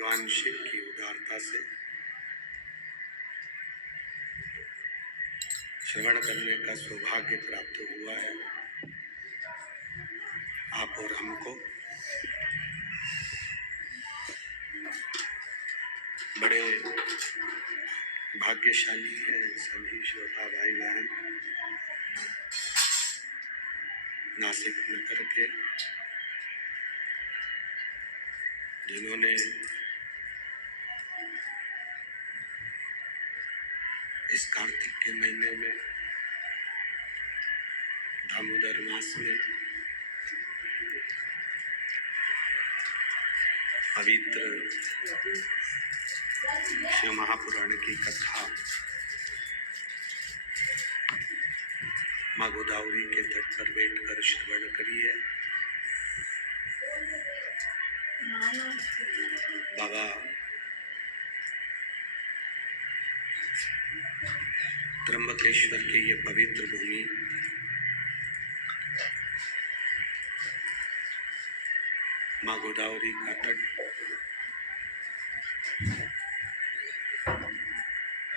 भगवान शिव की उदारता से श्रवण करने का सौभाग्य प्राप्त हुआ है। आप और हमको बड़े भाग्यशाली हैं सभी श्रोता भाई बहन नासिक नगर के, जिन्होंने इस कार्तिक के महीने में दामोदर मास में पवित्र शिव महापुराण की कथा माँ गोदावरी के तट पर बैठकर श्रवण करी है। बाबा त्र्यंबकेश्वर की ये पवित्र भूमि माँ गोदावरी का तट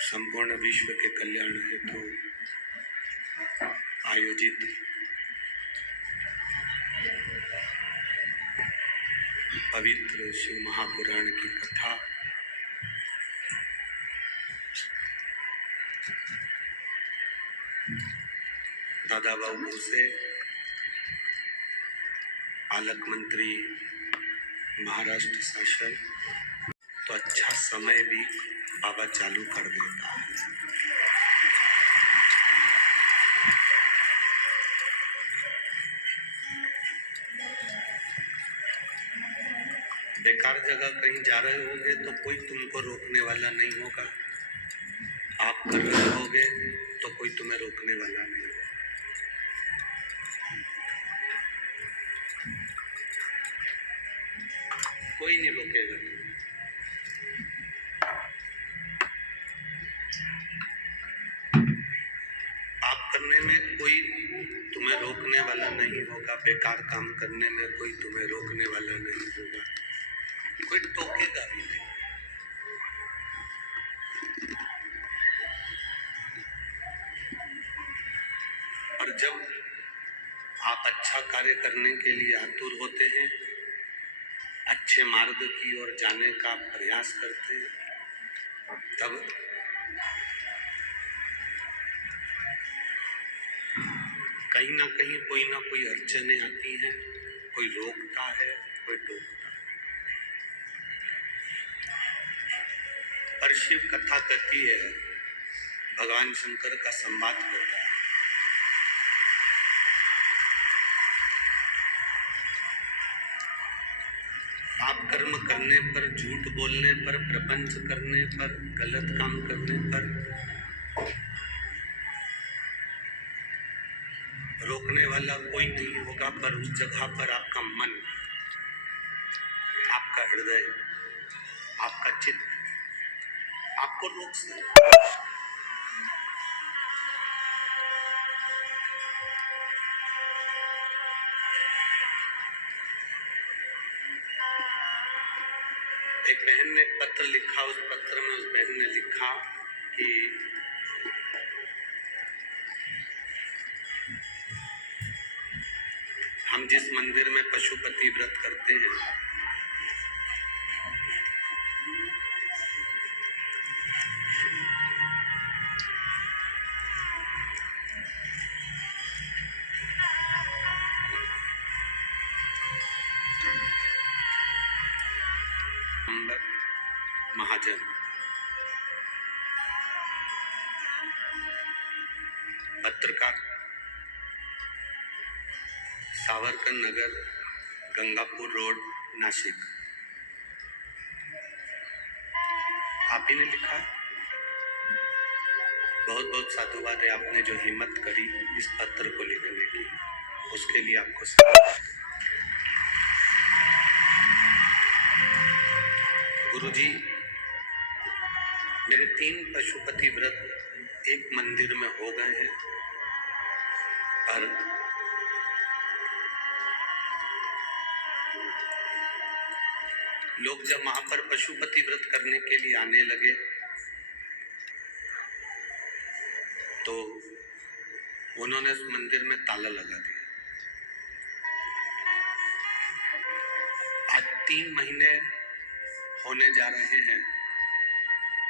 संपूर्ण विश्व के कल्याण हेतु आयोजित पवित्र शिव महापुराण की कथा दादा बाबू से पालक मंत्री महाराष्ट्र शासन तो अच्छा समय भी बाबा चालू कर देता है। बेकार जगह कहीं जा रहे होगे तो कोई तुमको रोकने वाला नहीं होगा, आप कर रहे होगे तो कोई तुम्हें रोकने वाला नहीं होगा। कोई नहीं रोकेगा। पाप करने में कोई तुम्हें रोकने वाला नहीं होगा, बेकार काम करने में कोई तुम्हें रोकने वाला नहीं होगा, कोई टोकेगा भी नहीं। और जब आप अच्छा कार्य करने के लिए आतुर होते हैं, अच्छे मार्ग की ओर जाने का प्रयास करते हैं, तब कहीं ना कहीं कोई ना कोई अड़चने आती हैं, कोई रोकता है, कोई टोकता है। पर शिव कथा कहती है, भगवान शंकर का संवाद होता है। पाप कर्म करने पर, झूठ बोलने पर, प्रपंच करने पर, गलत काम करने पर रोकने वाला कोई नहीं होगा, पर उस जगह पर आपका मन, आपका हृदय, आपका चित्त आपको रोक सकता है। एक बहन ने पत्र लिखा, उस पत्र में उस बहन ने लिखा कि हम जिस मंदिर में पशुपति व्रत करते हैं, महाजन पत्रकार, सावरकर नगर, गंगापुर रोड, नासिक, आप ही ने लिखा। बहुत बहुत साधुवाद है, आपने जो हिम्मत करी इस पत्र को लिखने की, उसके लिए आपको गुरुजी, मेरे 3 पशुपति व्रत एक मंदिर में हो गए हैं, पर लोग जब वहां पर पशुपति व्रत करने के लिए आने लगे तो उन्होंने उस मंदिर में ताला लगा दिया। आज 3 महीने होने जा रहे हैं,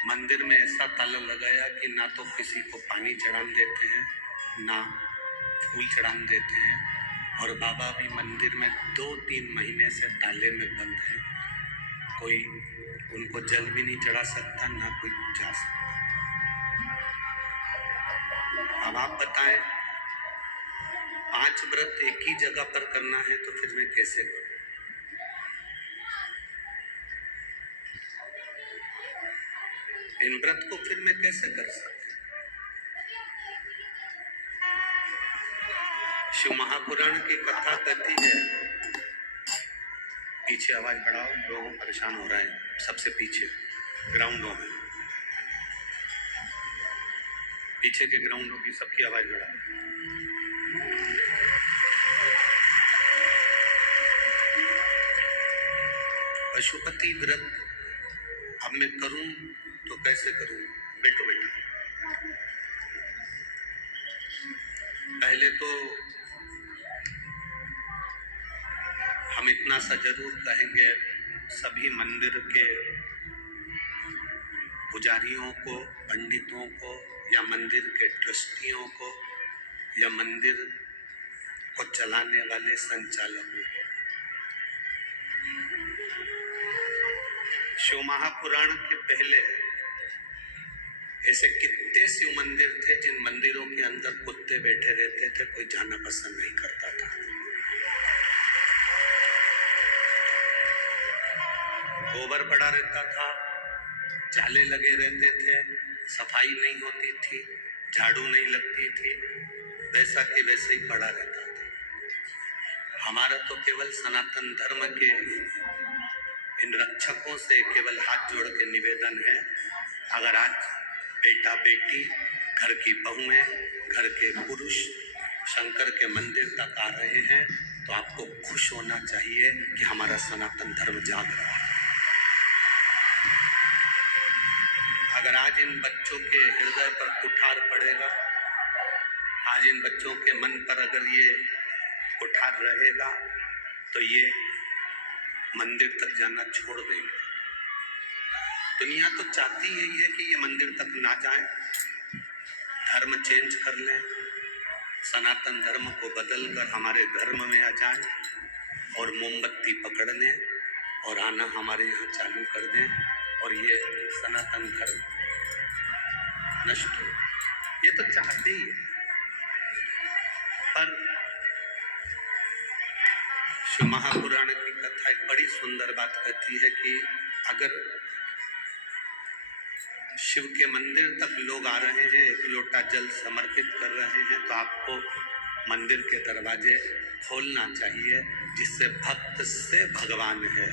मंदिर में ऐसा ताला लगाया कि ना तो किसी को पानी चढ़ाने देते हैं, ना फूल चढ़ाने देते हैं, और बाबा भी मंदिर में 2-3 महीने से ताले में बंद है। कोई उनको जल भी नहीं चढ़ा सकता, ना कोई जा सकता। अब आप बताएं, 5 व्रत एक ही जगह पर करना है तो फिर मैं कैसे करूं? इन व्रत को फिर मैं कैसे कर सकता? शिव महापुराण की कथा कहती है, पीछे आवाज बढ़ाओ, लोग परेशान हो रहे हैं। सबसे पीछे ग्राउंडों में, पीछे के ग्राउंडों की सबकी आवाज बढ़ाओ। पशुपति व्रत अब मैं करूं तो कैसे करूं? बैठो बेटा। पहले तो हम इतना सा जरूर कहेंगे, सभी मंदिर के पुजारियों को, पंडितों को, या मंदिर के ट्रस्टियों को, या मंदिर को चलाने वाले संचालकों को। शिव महापुराण के पहले ऐसे कितने शिव मंदिर थे जिन मंदिरों के अंदर कुत्ते बैठे रहते थे, कोई जाना पसंद नहीं करता था। गोबर पड़ा रहता था, जाले लगे रहते थे, सफाई नहीं होती थी, झाड़ू नहीं लगती थी, वैसा कि वैसे ही पड़ा रहता था। हमारा तो केवल सनातन धर्म के इन रक्षकों से केवल हाथ जोड़ के निवेदन है, अगर आज बेटा बेटी, घर की बहुएं, घर के पुरुष शंकर के मंदिर तक आ रहे हैं तो आपको खुश होना चाहिए कि हमारा सनातन धर्म जाग रहा है। अगर आज इन बच्चों के हृदय पर कुठार पड़ेगा, आज इन बच्चों के मन पर अगर ये कुठार रहेगा तो ये मंदिर तक जाना छोड़ देंगे। दुनिया तो चाहती यही है कि ये मंदिर तक ना जाएं, धर्म चेंज कर लें, सनातन धर्म को बदलकर हमारे धर्म में आ जाएं और मोमबत्ती पकड़ लें और आना हमारे यहाँ चालू कर दें और ये सनातन धर्म नष्ट हो। ये तो चाहते ही है, पर शिव महापुराण की कथा एक बड़ी सुंदर बात कहती है कि अगर शिव के मंदिर तक लोग आ रहे हैं, एक लोटा जल समर्पित कर रहे हैं, तो आपको मंदिर के दरवाजे खोलना चाहिए, जिससे भक्त से भगवान है।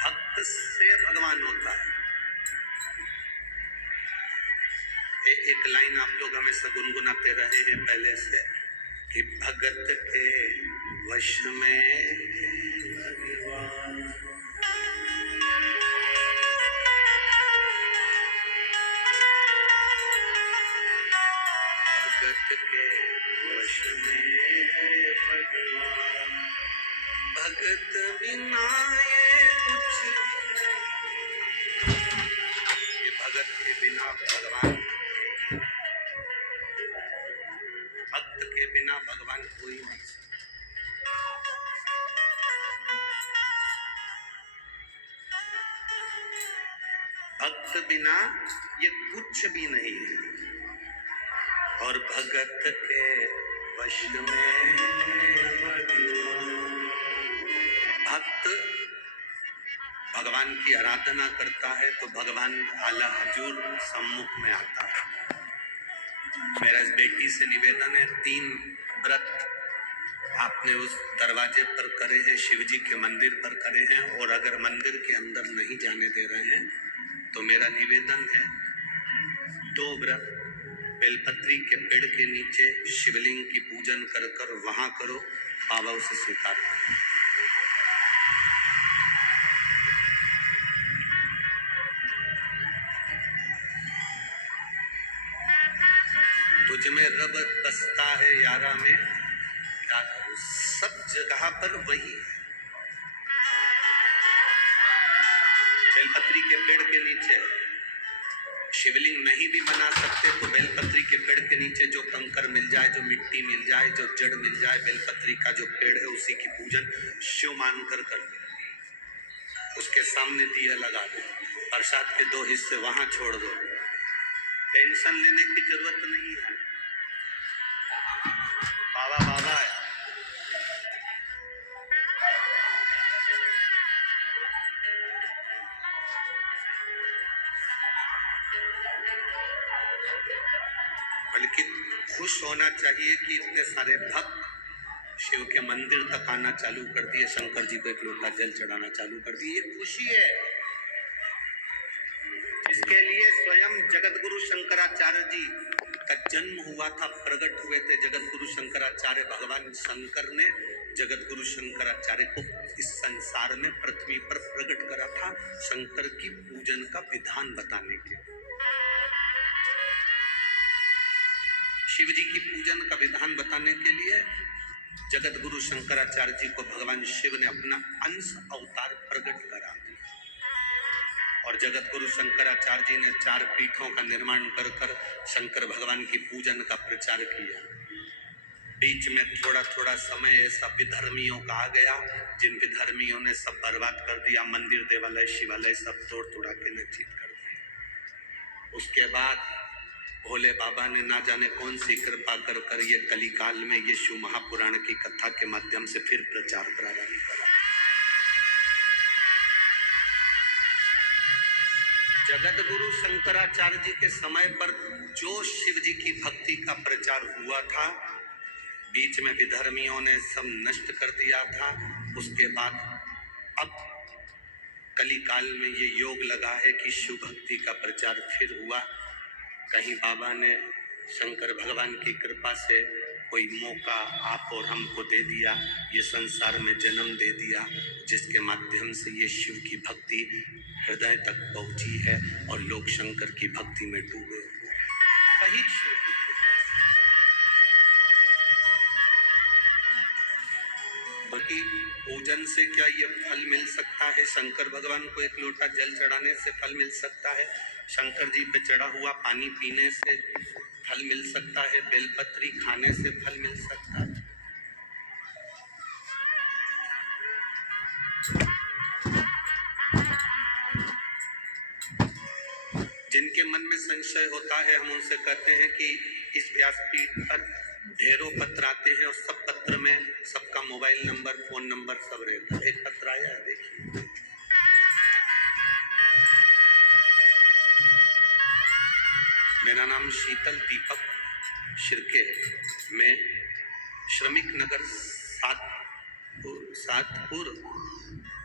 भक्त से भगवान होता है। एक लाइन आप लोग हमेशा गुनगुनाते रहे हैं पहले से कि भगत के वश में भगवान, भगत के वश में है भगवान, भगत बिना ये कुछ, ये भगत के बिना भगवान, भक्त के बिना भगवान कोई नहीं सकता। भक्त बिना ये कुछ भी नहीं है। और भगत के वश में भक्त भगवान की आराधना करता है तो भगवान आला हजूर सम्मुख में आता है। मेरा इस बेटी से निवेदन है, 3 व्रत आपने उस दरवाजे पर करे हैं, शिव जी के मंदिर पर करे हैं, और अगर मंदिर के अंदर नहीं जाने दे रहे हैं तो मेरा निवेदन है 2 व्रत बेलपत्री के पेड़ के नीचे शिवलिंग की पूजन कर कर वहां करो, बाबा उसे स्वीकार करो। तुझ में रब बसता है यारा में, क्या करूं, सब जगह पर वही है। बेलपत्री के पेड़ के नीचे शिवलिंग नहीं भी बना सकते तो बेलपत्री के पेड़ के नीचे जो कंकर मिल जाए, जो मिट्टी मिल जाए, जो जड़ मिल जाए, बेलपत्री का जो पेड़ है उसी की पूजन शिव मानकर कर दो। उसके सामने दिया लगा दो, प्रसाद के 2 हिस्से वहां छोड़ दो, टेंशन लेने की जरूरत नहीं है। बाबा बाबा है। बल्कि खुश होना चाहिए कि इतने सारे भक्त शिव के मंदिर तक आना चालू कर दिए, शंकर जी को 1 लोटा जल चढ़ाना चालू कर दिए। ये खुशी है जिसके लिए स्वयं जगत गुरु शंकराचार्य जी का जन्म हुआ था, प्रकट हुए थे जगत गुरु शंकराचार्य। भगवान शंकर ने जगत गुरु शंकराचार्य को इस संसार में पृथ्वी पर प्रकट करा था, शंकर की पूजन का विधान बताने के। शिव जी की पूजन का विधान बताने के लिए जगत गुरु शंकराचार्य जी को भगवान शिव ने अपना अंश अवतार प्रकट करा और जगत गुरु शंकराचार्य जी ने 4 पीठों का निर्माण कर कर शंकर भगवान की पूजन का प्रचार किया। बीच में थोड़ा थोड़ा समय ऐसा विधर्मियों का आ गया, जिन विधर्मियों ने सब बर्बाद कर दिया, मंदिर देवालय शिवालय सब तोड़ तोड़ा के नचित कर दिया। उसके बाद भोले बाबा ने ना जाने कौन सी कृपा कर कर ये कलिकाल में ये शिव महापुराण की कथा के माध्यम से फिर प्रचार प्रारंभ करा। जगत गुरु शंकराचार्य जी के समय पर जो शिव जी की भक्ति का प्रचार हुआ था, बीच में विधर्मियों ने सब नष्ट कर दिया था। उसके बाद अब कलिकाल में ये योग लगा है कि शिव भक्ति का प्रचार फिर हुआ। कहीं बाबा ने शंकर भगवान की कृपा से कोई मौका आप और हमको दे दिया, ये संसार में जन्म दे दिया, जिसके माध्यम से ये शिव की भक्ति हृदय तक पहुंची है और लोग शंकर की भक्ति में डूबे हुए हैं। कहीं शिव की बल्कि पूजन से क्या ये फल मिल सकता है? शंकर भगवान को 1 लोटा जल चढ़ाने से फल मिल सकता है, शंकर जी पे चढ़ा हुआ पानी पीने से फल मिल सकता है, बेलपत्री खाने से फल मिल सकता है। जिनके मन में संशय होता है, हम उनसे कहते हैं कि इस व्यासपीठ पर ढेरों पत्र आते हैं और सब पत्र में सबका मोबाइल नंबर, फोन नंबर सब रहता है। एक पत्र आया है, देखिए। मेरा नाम शीतल दीपक शिर्के, मैं श्रमिक नगर सातपुर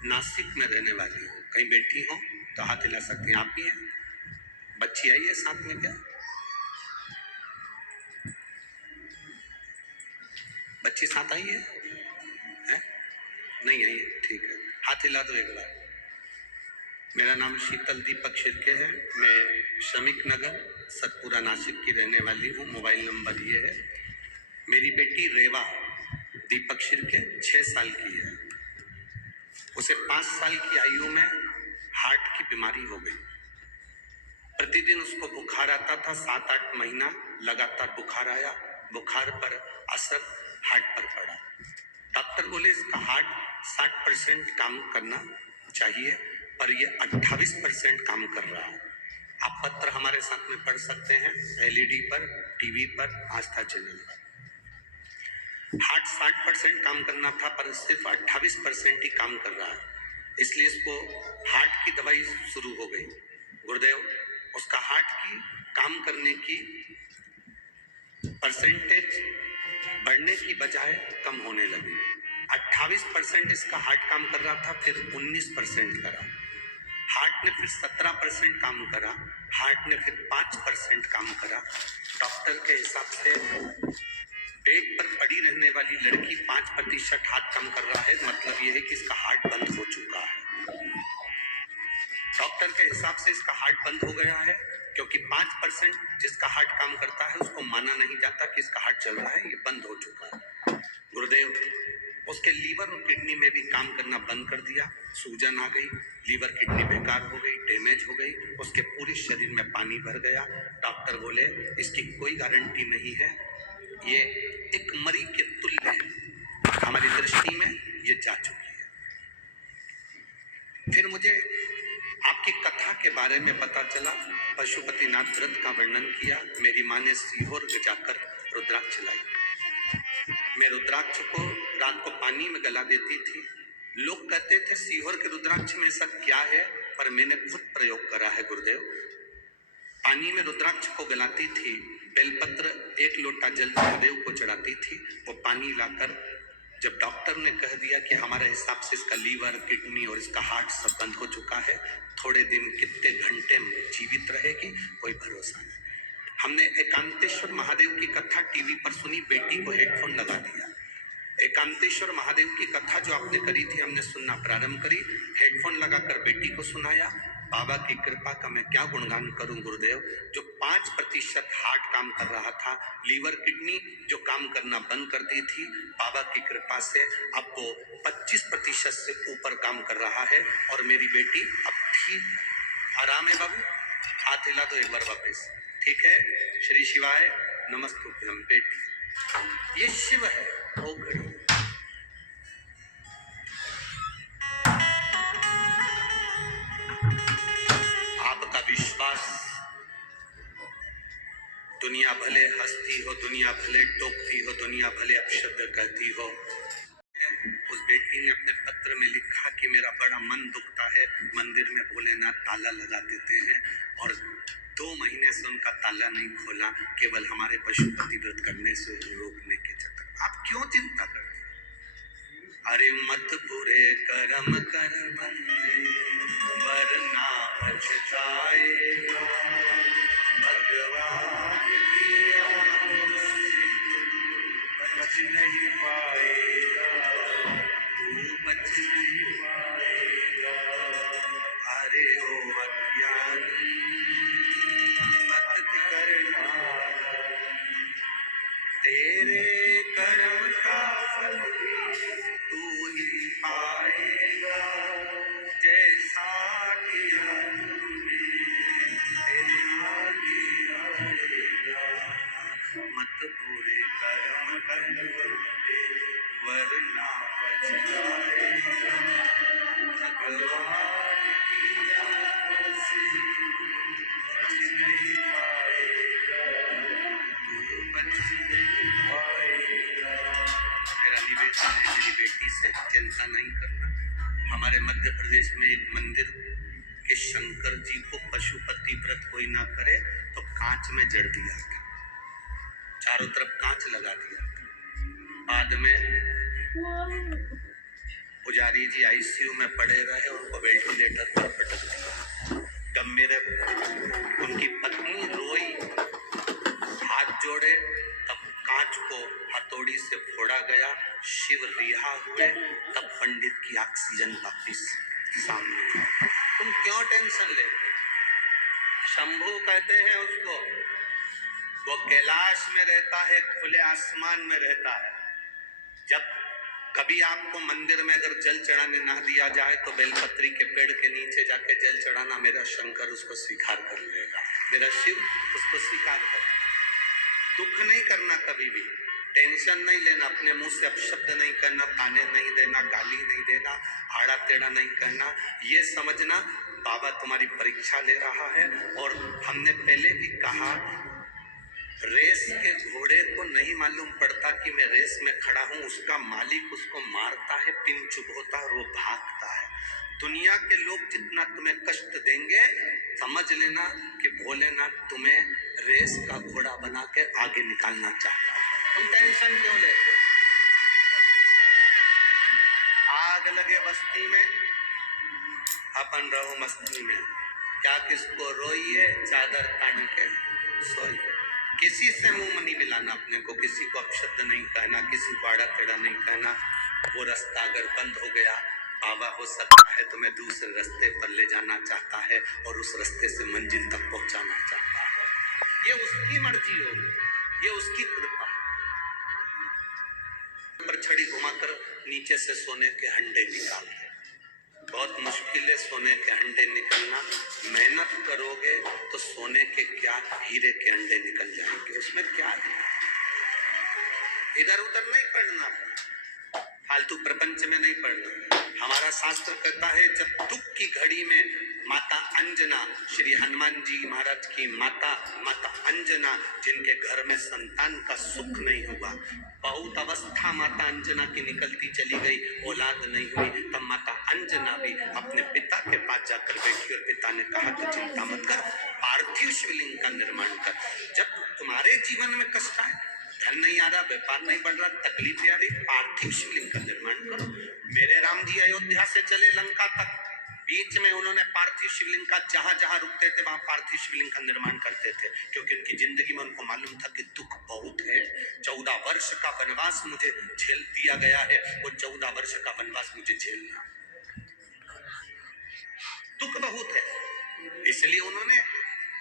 नासिक में रहने वाली हूँ। कहीं बैठी हो तो हाथ हिला सकती हैं। आप ही हैं? बच्ची आई है साथ में क्या? बच्ची साथ आई है? नहीं आई है? ठीक है, हाथ हिला दो एक बार। मेरा नाम शीतल दीपक शिर्के है, मैं श्रमिक नगर सतपुरा नासिक की रहने वाली हूँ। मोबाइल नंबर ये है। मेरी बेटी रेवा दीपक शिर्के 6 साल की है। उसे 5 साल की आयु में हार्ट की बीमारी हो गई। प्रतिदिन उसको बुखार आता था, 7-8 महीना लगातार बुखार आया। बुखार पर असर हार्ट पर पड़ा। डॉक्टर बोले इसका हार्ट 60% काम करना चाहिए, पर ये 28% काम कर रहा है। आप पत्र हमारे साथ में पढ़ सकते हैं, LED पर, टीवी पर, आस्था चैनल पर। हार्ट 60% काम करना था, पर सिर्फ 28% ही काम कर रहा है। इसलिए इसको हार्ट की दवाई शुरू हो गई। गुरुदेव, उसका हार्ट की काम करने की परसेंटेज बढ़ने की बजाय कम होने लगी। 28% इसका हार्ट काम कर रहा था, फिर 19% करा। हार्ट ने फिर 17% काम करा, हार्ट ने फिर 5% काम करा। डॉक्टर के हिसाब से बेड पर पड़ी रहने वाली लड़की 5% हार्ट कम कर रहा है, मतलब यह है कि इसका हार्ट बंद हो चुका है। डॉक्टर के हिसाब से इसका हार्ट बंद हो गया है, क्योंकि 5% जिसका हार्ट काम करता है उसको माना नहीं जाता कि इसका हार्ट चल रहा है, ये बंद हो चुका है। गुरुदेव, उसके लीवर और किडनी में भी काम करना बंद कर दिया, सूजन आ गई, लीवर किडनी बेकार हो गई, डैमेज हो गई, उसके पूरे शरीर में पानी भर गया। डॉक्टर बोले इसकी कोई गारंटी नहीं है, ये एक मरी के तुल्य है, हमारी दृष्टि में ये जा चुकी है। फिर मुझे आपकी कथा के बारे में पता चला, पशुपतिनाथ व्रत का वर्णन किया। मेरी माँ ने सीहोर जाकर रुद्राक्ष लाई। मैं रुद्राक्ष को रात को पानी में गला देती थी। लोग कहते थे सीहोर के रुद्राक्ष में ऐसा क्या है, पर मैंने खुद प्रयोग करा है गुरुदेव। पानी में रुद्राक्ष को गलाती थी, बेलपत्र 1 लोटा जल महादेव को चढ़ाती थी, वो पानी लाकर जब डॉक्टर ने कह दिया कि हमारे हिसाब से इसका लीवर, किडनी और इसका हार्ट सब बंद हो चुका है, थोड़े दिन कितने घंटे जीवित रहेगी कोई भरोसा नहीं। हमने एकांतेश्वर महादेव की कथा टीवी पर सुनी, बेटी को हेडफोन लगा दिया। एकांतेश्वर महादेव की कथा जो आपने करी थी हमने सुनना प्रारंभ करी, हेडफोन लगाकर बेटी को सुनाया। बाबा की कृपा का मैं क्या गुणगान करूं गुरुदेव। जो 5% हार्ट काम कर रहा था, लीवर किडनी जो काम करना बंद कर दी थी, बाबा की कृपा से अब वो 25% से ऊपर काम कर रहा है। और मेरी बेटी अब ठीक आराम है। बाबू हाथ हिला दो एक बार वापस, ठीक है। श्री शिवाय नमस्तुभ्यम बेटी, ये शिव है वो घड़ी। आपका विश्वास, दुनिया भले हंसती हो, दुनिया भले टोकती हो, दुनिया भले अपशब्द कहती हो, उस बेटी ने अपने पत्र में लिखा कि मेरा बड़ा मन दुखता है, मंदिर में भोलेनाथ ताला लगा देते हैं और 2 महीने से उनका ताला नहीं खोला, केवल हमारे पशुपति व्रत करने से रोकने के चक्कर। आप क्यों चिंता करते? अरे मत बुरे कर्म कर बंदे, वरना पछताएगा, भगवान की आंखों से बच नहीं पाएगा, तू बच नहीं पाएगा। अरे ओ अज्ञानी मत करना, तेरे कर्म का फल तू ही पाएगा, जैसा किया तूने तेरा भी आएगा। मत बुरे कर्म कर बंदे, वरना पछताएगा, भगवान की आंखों से बच नहीं पाएगा, तू बच नहीं पाएगा। मेरा निवेदन है मेरी बेटी से, चिंता नहीं करना। हमारे मध्य प्रदेश में एक मंदिर के शंकर जी को पशुपति व्रत कोई ना करे तो कांच में जड़ दिया था, चारों तरफ कांच लगा दिया था। बाद में पुजारी जी आईसीयू में पड़े रहे और उनको वेंटिलेटर पर पटक दिया। जब मेरे उनकी पत्नी रोई, हाथ जोड़े, तब कांच को हथौड़ी से फोड़ा गया, शिव रिहा हुए, तब पंडित की ऑक्सीजन वापिस सामने। तुम क्यों टेंशन लेते? शंभू कहते हैं उसको, वो कैलाश में रहता है, खुले आसमान में रहता है। जब कभी आपको मंदिर में अगर जल चढ़ाने ना दिया जाए तो बेलपत्री के पेड़ के नीचे जाके जल चढ़ाना, मेरा शंकर उसको स्वीकार कर लेगा, मेरा शिव उसको स्वीकार करेगा। दुख नहीं करना, कभी भी टेंशन नहीं लेना, अपने मुंह से अपशब्द नहीं करना, ताने नहीं देना, गाली नहीं देना, आड़ा टेढ़ा नहीं कहना। ये समझना बाबा तुम्हारी परीक्षा ले रहा है। और हमने पहले भी कहा, रेस के घोड़े को नहीं मालूम पड़ता कि मैं रेस में खड़ा हूं, उसका मालिक उसको मारता है, पिन चुभोता है और वो भागता है। दुनिया के लोग जितना तुम्हें कष्ट देंगे, समझ लेना कि भोलेनाथ तुम्हें रेस का घोड़ा बना के आगे निकालना चाहता है। तुम टेंशन क्यों लेते? आग लगे बस्ती में, अपन रहो मस्ती में, क्या किसको रोइए, चादर तान के सोइए। किसी से मुंह नहीं मिलाना अपने को, किसी को अपशब्द नहीं कहना, किसी को आड़ा टेढ़ा नहीं कहना। वो रास्ता अगर बंद हो गया, बाबा हो सकता है तुम्हें दूसरे रास्ते पर ले जाना चाहता है और उस रास्ते से मंजिल तक पहुंचाना चाहता है। ये उसकी मर्जी होगी, ये उसकी कृपा। पर छड़ी घुमाकर नीचे से सोने के हंडे निकाल दे। बहुत मुश्किल है सोने के अंडे निकलना। मेहनत करोगे तो सोने के क्या, हीरे के अंडे निकल जाएंगे। उसमें क्या है, इधर उधर नहीं पढ़ना, फालतू प्रपंच में नहीं पढ़ना। हमारा शास्त्र कहता है जब दुख की घड़ी में माता अंजना, श्री हनुमान जी महाराज की माता, माता अंजना, जिनके घर में संतान का सुख नहीं हुआ, बहुत अवस्था माता अंजना की निकलती चली गई, औलाद नहीं हुई, तब माता अंजना भी अपने पिता के पास जाकर बैठी और पिता ने कहा तो चिंता मत कर, पार्थिव शिवलिंग का निर्माण कर। जब तुम्हारे जीवन में कष्ट आए, धन नहीं आ रहा, व्यापार नहीं बढ़ रहा, तकलीफ आ रही, पार्थिव शिवलिंग का निर्माण करो। मेरे राम जी अयोध्या से चले लंका तक, बीच में उन्होंने पार्थिव शिवलिंग का जहां जहां रुकते थे वहां पार्थिव शिवलिंग का निर्माण करते थे, क्योंकि उनकी जिंदगी में उनको मालूम था कि दुख बहुत है। 14 वर्ष का वनवास मुझे झेल दिया गया है, वो 14 वर्ष का वनवास मुझे झेलना, दुख बहुत है। इसलिए उन्होंने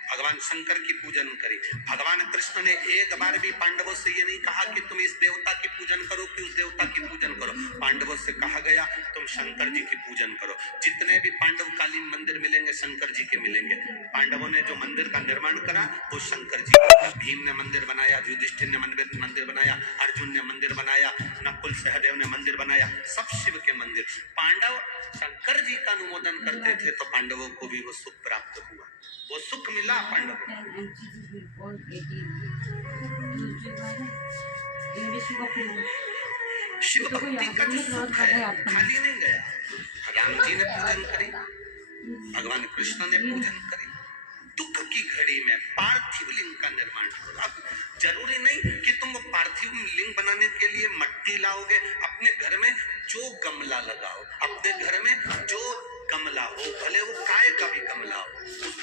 भगवान शंकर की पूजन करी। भगवान कृष्ण ने एक बार भी पांडवों से ये नहीं कहा कि तुम इस देवता की पूजन करो कि उस देवता की पूजन करो। पांडवों से कहा गया तुम शंकर जी की पूजन करो। जितने भी पांडवकालीन मंदिर मिलेंगे शंकर जी के मिलेंगे। पांडवों ने जो मंदिर का निर्माण करा वो शंकर जी का। भीम ने मंदिर बनाया, युधिष्ठिर ने मंदिर बनाया, अर्जुन ने मंदिर बनाया, नकुल सहदेव ने मंदिर बनाया, सब शिव के मंदिर। पांडव शंकर जी का अनुमोदन करते थे तो पांडवों को भी वो सुख प्राप्त हुआ, वो सुख मिला पांडवों को। शिव भक्ति का जो सुख है खाली नहीं गया। राम जी ने पूजन करी, भगवान कृष्ण ने पूजन करी। दुख की घड़ी में पार्थिव लिंग का निर्माण करो। अब जरूरी नहीं कि तुम पार्थिव लिंग बनाने के लिए मट्टी लाओगे, अपने घर में जो गमला लगाओ, अपने घर में जो गमला हो, भले वो काय का भी गमला हो,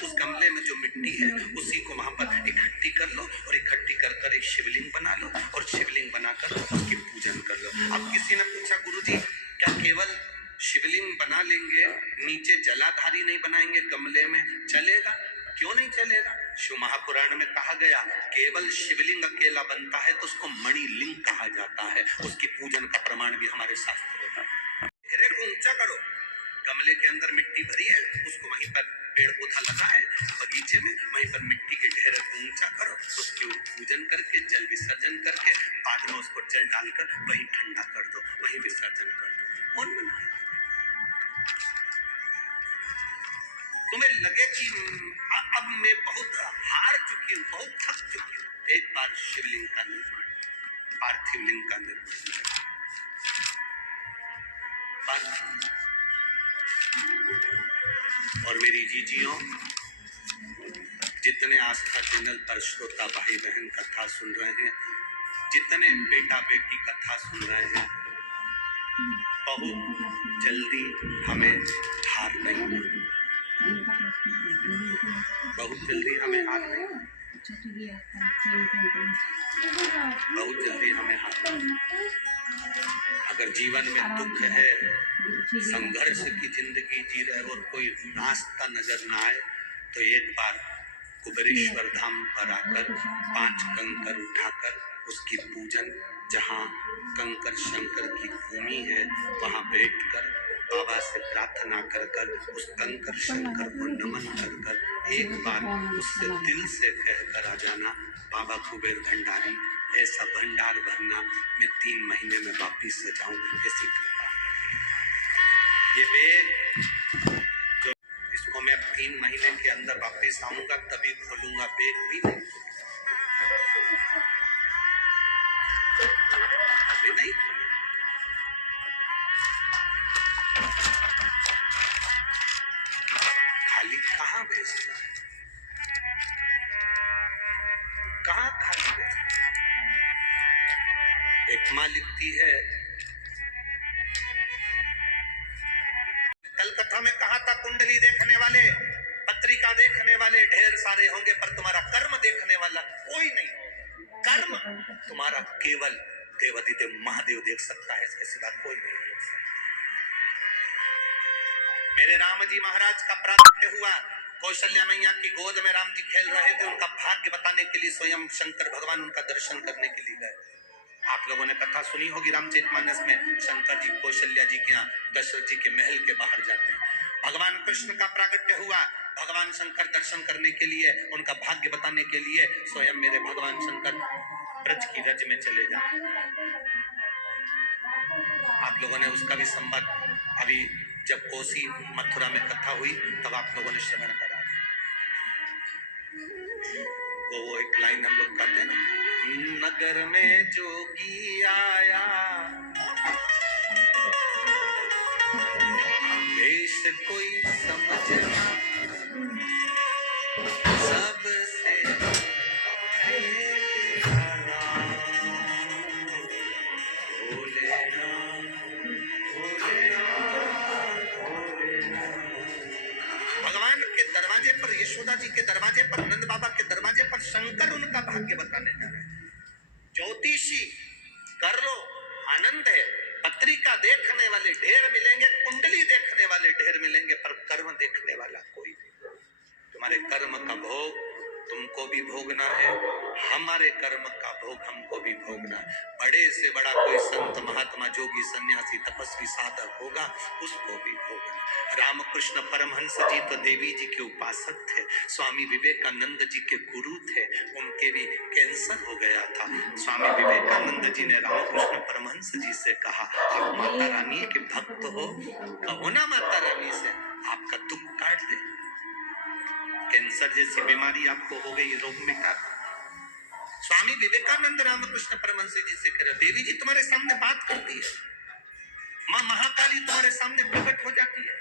उस गमले में जो मिट्टी है उसी को वहां पर इकट्ठी कर लो और इकट्ठी कर एक शिवलिंग बना लो और शिवलिंग बनाकर उसकी पूजन कर लो। अब किसी ने पूछा गुरुजी क्या केवल शिवलिंग बना लेंगे, नीचे जलाधारी नहीं बनाएंगे गमले में, चलेगा? क्यों नहीं चलेगा? शिव महापुराण में कहा गया केवल शिवलिंग अकेला बनता है तो उसको मणिलिंग कहा जाता है। उसकी पूजन का प्रमाण भी हमारे शास्त्रों में। घेरे को ऊंचा करो, गमले के अंदर मिट्टी भरी है, उसको वहीं पर पेड़ पौधा लगा है बगीचे में, वहीं पर मिट्टी के घेरे को ऊंचा करो, उसकी पूजन करके जल विसर्जन करके बाद में उसको जल डालकर वहीं ठंडा कर दो, वहीं विसर्जन कर दो। कौन मना? तुम्हें लगे कि अब मैं बहुत हार चुकी हूँ, बहुत थक चुकी हूँ, एक बार शिवलिंग का निर्माण, पार्थिव लिंग का निर्माण। और मेरी जीजियों, जितने आस्था चैनल पर श्रोता भाई बहन कथा सुन रहे हैं, जितने बेटा बेटी कथा सुन रहे हैं, बहुत जल्दी हमें हार नहीं, बहुत जल्दी हमें हार नहीं, बहुत जल्दी हमें हार नहीं। अगर जीवन में दुख है, संघर्ष की जिंदगी जी रहे और कोई रास्ता नजर ना आए, तो एक बार कुबेरेश्वर धाम पर आकर 5 कंकर उठाकर उसकी पूजन, जहाँ कंकर शंकर की भूमि है वहां बैठकर बाबा से प्रार्थना कर कर उस कंकर शंकर को नमन कर कर एक बार उससे दिल से कह कर आ जाना, बाबा कुबेर भंडारी ऐसा भंडार भरना मैं 3 महीने में वापिस से जाऊं, ऐसी कृपा। ये बैग जो इसको मैं 3 महीने के अंदर वापिस आऊंगा तभी खोलूंगा, बैग भी नहीं। खाली कहाँ भेजता है, कहाँ खाली भेजता है? एक माँ लिखती है, कलकत्ता में कहा माता कुंडली देखने वाले, पत्रिका देखने वाले ढेर सारे होंगे, पर तुम्हारा कर्म देखने वाला कोई नहीं होगा। कर्म तुम्हारा केवल देवाधिदेव महादेव देख सकता है, इसके सिवा कोई नहीं देख सकता। मेरे राम जी महाराज का प्राकट्य हुआ, कौशल्या मैया की गोद में राम जी खेल रहे थे। उनका भाग्य बताने के लिए स्वयं शंकर भगवान उनका दर्शन करने के लिए गए। आप लोगों ने कथा सुनी होगी रामचरितमानस में, शंकर जी कौशल्या जी के यहाँ दशरथ जी के महल के बाहर जाते हैं। भगवान कृष्ण का प्राकट्य हुआ, भगवान शंकर दर्शन करने के लिए, उनका भाग्य बताने के लिए स्वयं मेरे भगवान शंकर ब्रज की रज में चले जाते। आप लोगों ने उसका भी संवाद अभी जब कोसी मथुरा में कथा हुई तब आप लोगों ने श्रवण करा। वो एक लाइन हम लोग कहते हैं, नगर में जोगी आया, देश कोई समझना, सबसे दरवाजे पर, यशोदा जी के दरवाजे पर, नंद बाबा के दरवाजे पर शंकर उनका भाग्य बताने जा रहे हैं। ज्योतिषी कर लो, आनंद है, पत्रिका देखने वाले ढेर मिलेंगे, कुंडली देखने वाले ढेर मिलेंगे, पर कर्म देखने वाला कोई नहीं। तुम्हारे कर्म का भोग तुमको भी भोगना है, हमारे कर्म का भोग हमको भी भोगना है। बड़े से बड़ा कोई संत महात्मा जोगी सन्यासी तपस्वी साधक होगा, उसको भी भोगना। रामकृष्ण परमहंस जी तो देवी जी के उपासक थे, स्वामी विवेकानंद जी के गुरु थे, उनके भी कैंसर हो गया था। स्वामी विवेकानंद जी ने रामकृष्ण परमहंस जी से कहा, आप माता रानी के भक्त हो, कहो ना माता रानी से आपका दुख काट दे। कैंसर जैसी बीमारी आपको हो गई, रोग मिटा। स्वामी विवेकानंद रामकृष्ण परमहंस जी से कह रहे, देवी जी तुम्हारे सामने बात करती है, माँ महाकाली तुम्हारे सामने प्रकट हो जाती है,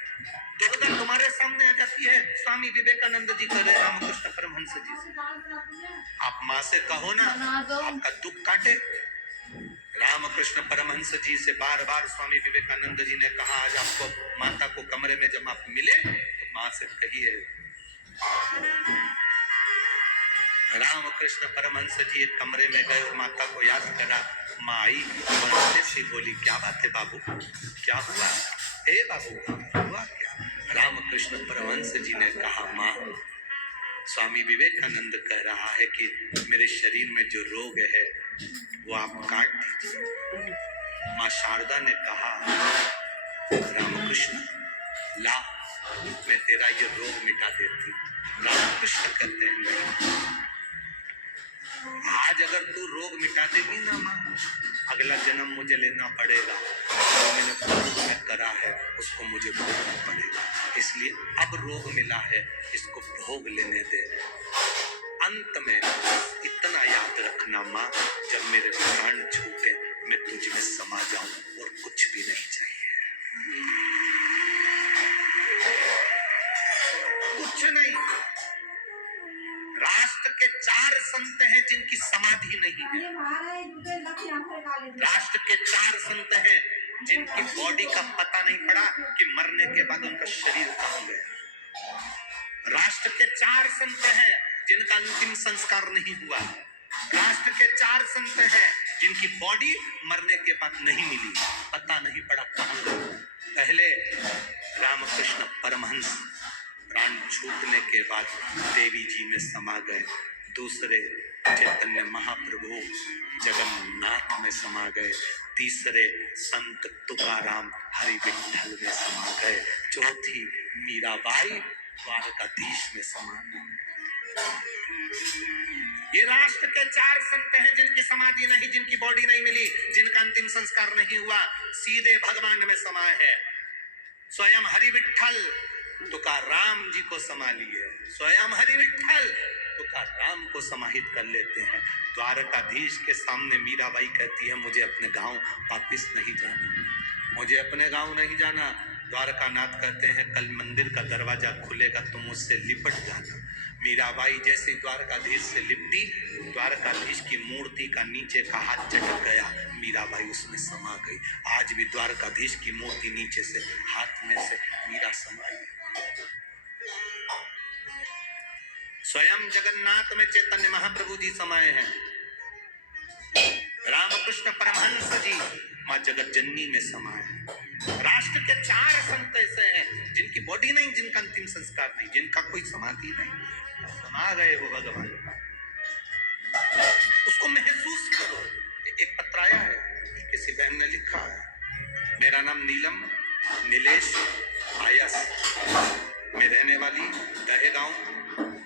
दुर्गा तुम्हारे सामने आ जाती है। स्वामी विवेकानंद जी कह रहे रामकृष्ण परमहंस जी से, आप माँ से कहो ना आपका दुख काटे। रामकृष्ण परमहंस जी से बार बार स्वामी विवेकानंद जी ने कहा, आज आपको माता को कमरे में जब आप मिले तो माँ से कहिए। रामकृष्ण परमहंस जी एक कमरे में गए और माता को याद करा। माँ आई और से बोली, क्या बात है बाबू, क्या हुआ? हे बाबू हुआ क्या? रामकृष्ण परमहंस जी ने कहा, माँ स्वामी विवेकानंद कह रहा है कि मेरे शरीर में जो रोग है वो आप काट दीजिए। माँ शारदा ने कहा, रामकृष्ण ला मैं तेरा ये रोग मिटा देती। रामकृष्ण कहते हैं, आज अगर तू रोग मिटा देगी ना माँ, अगला जन्म मुझे लेना पड़ेगा, जो मैंने पूर्व में करा है उसको मुझे भोगना पड़ेगा। इसलिए अब रोग मिला है, इसको भोग लेने दे। अंत में इतना याद रखना माँ, जब मेरे प्राण छूटे मैं तुझ में समा जाऊं और कुछ भी नहीं चाहिए, कुछ नहीं। राष्ट्र के 4 संत हैं जिनकी समाधि नहीं है, राष्ट्र के 4 संत हैं जिनकी बॉडी का पता नहीं पड़ा कि मरने के बाद उनका शरीर कहाँ गया। राष्ट्र के 4 संत हैं जिनका अंतिम संस्कार नहीं हुआ। राष्ट्र के 4 संत हैं जिनकी बॉडी मरने के बाद नहीं मिली, पता नहीं पड़ा कहाँ गई। पहले रामकृष्ण परमहंस प्राण छूटने के बाद देवी जी में समा गए। दूसरे चैतन्य महाप्रभु जगन्नाथ में समा गए। तीसरे संत तुकाराम हरि विठल में समा गए। चौथी मीराबाई द्वारकाधीश में समा गए। ये राष्ट्र के 4 संत हैं जिनकी समाधि नहीं, जिनकी बॉडी नहीं मिली, जिनका अंतिम संस्कार नहीं हुआ, सीधे भगवान में समाये है। स्वयं हरि विठल तुकाराम जी को समा लिए, स्वयं हरि विठल तुकाराम को समाहित कर लेते हैं। द्वारकाधीश के सामने मीराबाई कहती है, मुझे अपने गांव वापिस नहीं जाना, मुझे अपने गांव नहीं जाना। द्वारकानाथ कहते हैं, कल मंदिर का दरवाजा खुलेगा तुम मुझसे लिपट जाना। मीराबाई जैसे द्वारकाधीश से लिपटी, द्वारकाधीश की मूर्ति का नीचे का हाथ चटक गया, मीराबाई उसमें समा गई। आज भी द्वारकाधीश की मूर्ति नीचे से हाथ में से मीरा समाई। स्वयं जगन्नाथ में चैतन्य महाप्रभु जी समाये हैं, रामकृष्ण परमहंस जी मां जगत जननी में समाये हैं। राष्ट्र के 4 संत ऐसे हैं जिनकी बॉडी नहीं, जिनका अंतिम संस्कार नहीं, जिनका कोई समाधि नहीं, समा गए वो भगवान। उसको महसूस करो। एक पत्र आया है, किसी बहन ने लिखा है, मेरा नाम नीलम नीलेश आयस, मैं रहने वाली दहेगांव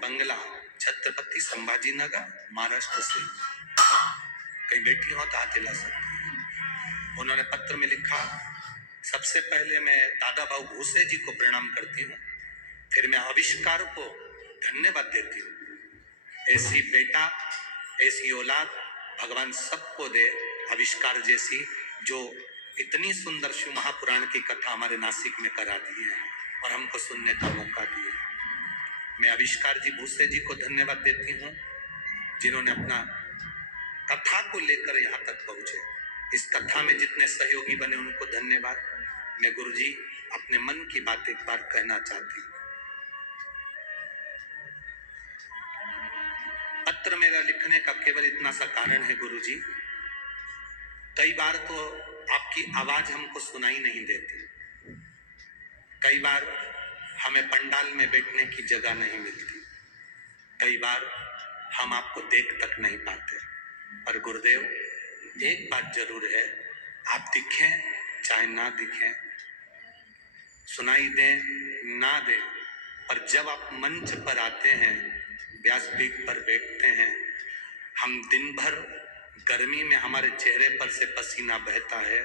बंगला, छत्रपति संभाजी नगर, महाराष्ट्र से। कहीं बैठी हो तो हाथ हिला सकती है। उन्होंने पत्र में लिखा, सबसे पहले मैं दादा भाऊ भूसे जी को प्रणाम करती हूँ, फिर मैं आविष्कार को धन्यवाद देती हूँ। ऐसी बेटा, ऐसी औलाद भगवान सबको दे, आविष्कार जैसी, जो इतनी सुंदर शिव महापुराण की कथा हमारे नासिक में करा दी है और हमको सुनने का मौका दिया। मैं आविष्कार जी भूसे जी को धन्यवाद देती हूँ, जिन्होंने अपना कथा को लेकर यहाँ तक पहुंचे। इस कथा में जितने सहयोगी बने उनको धन्यवाद। मैं गुरुजी अपने मन की बात एक बार कहना चाहती हूँ। पत्र मेरा लिखने का केवल इतना सा कारण है गुरुजी, कई बार तो आपकी आवाज हमको सुनाई नहीं देती, कई बार हमें पंडाल में बैठने की जगह नहीं मिलती, कई बार हम आपको देख तक नहीं पाते। पर गुरुदेव एक बात जरूर है, आप दिखें चाहे ना दिखें, सुनाई दें ना दें, पर जब आप मंच पर आते हैं, व्यासपीठ पर बैठते हैं, हम दिन भर गर्मी में हमारे चेहरे पर से पसीना बहता है,